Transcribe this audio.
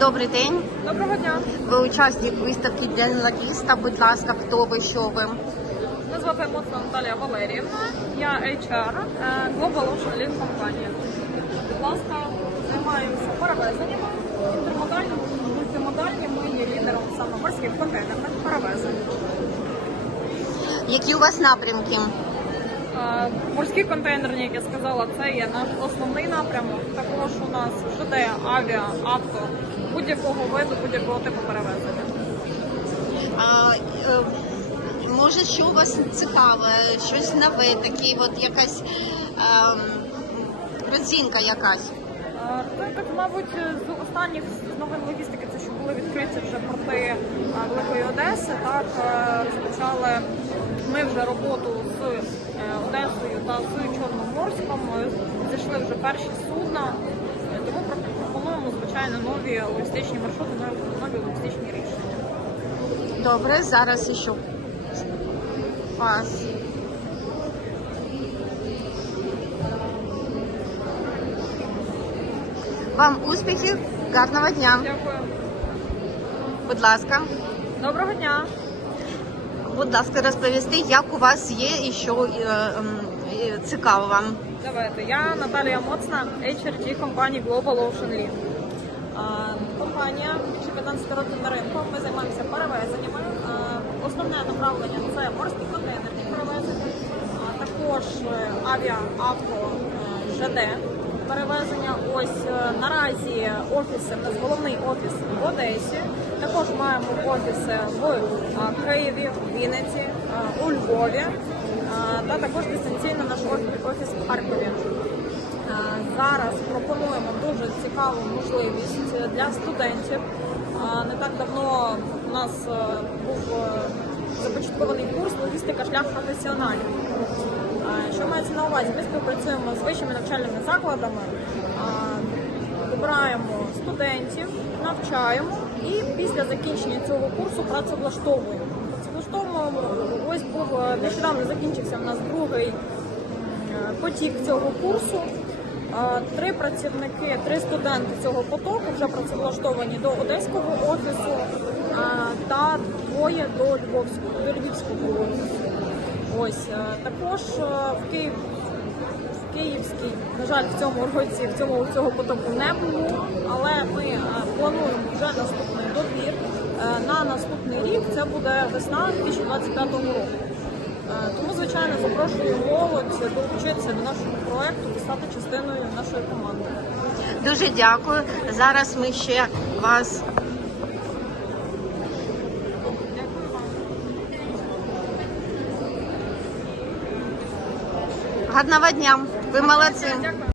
Добрий день. Доброго дня. Ви учасник виставки для журналіста. Будь ласка, хто ви, що ви? Мене звати Моцна Наталія Валеріївна. Я HR е, Global Ocean Lead компанія. Будь ласка, займаємося перевезеннями інтермодальними, мультимодальні. Ми є лідером саме морських контейнерних перевезень. Які у вас напрямки? Е, Морські контейнерні, як я сказала, це є наш основний напрямок. Також у нас ЖД, авіа, авто, будь-якого виду, будь-якого типу перевезення. А, е, може, що у вас цікаве, щось нове, такий от якась ем, родзинка якась. Е, Ну, так, мабуть, з останніх з новин логістики, це що були відкриті вже порти е, Великої Одеси. Так е, розпочали ми вже роботу з е, Одесою та з Чорноморськом. Е, Зайшли вже перші судна, тому пропонуємо звичайно нові логістичні маршрути, нові- логістичні рішення. Добре, зараз іще вас. Вам успіхів, гарного дня. Дякую. Будь ласка, Доброго дня. Будь ласка, розповісти, як у вас є і що е, ем, е, цікаво вам. Давайте. Я Наталія Моцна, HRG компанії Global Ocean Lead. Компанія більше 15 років на ринку. Ми займаємося перевезеннями. Основне направлення це морські контейнерні перевезення, також е, авіа, авто, е, ЖД перевезення. Ось е, наразі офіси, головний офіс в Одесі. Також маємо офіси в а, Києві, Вінниці, у Львові. Та також дистанційно наш офі- офіс в Харкові. Зараз пропонуємо дуже цікаву можливість для студентів. Не так давно у нас е, був е, започаткований курс логістика шлях професіоналів. Що мається на увазі? Ми співпрацюємо з вищими навчальними закладами, обираємо студентів, навчаємо і після закінчення цього курсу працевлаштовуємо. Працевлаштовуємо ось був е, нещодавно закінчився у нас другий потік цього курсу. Е, Три працівники, три студенти цього потоку вже працевлаштовані до одеського офісу е, та двоє до Львовського до львівського. Ось е, також е, в Київ в Київській, на жаль, в цьому році в цьому цього потоку не було, але ми е, плануємо вже наступний добір. Е, На наступний рік це буде весна 2025 року. Е, Тому, звичайно, запрошую молодь долучитися до нашого проекту і стати частиною нашої команди. Дуже дякую. Зараз ми ще вас гарного дня. Ви молодці.